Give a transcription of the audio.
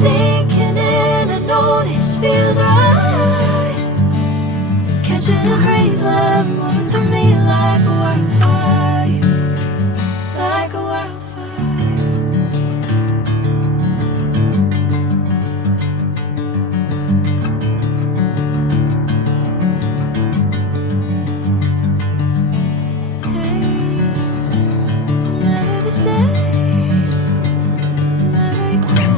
sinking in, I know this feels right. Catching a haze love moving through me like a wildfire, like a wildfire. Hey, I'm never the same, never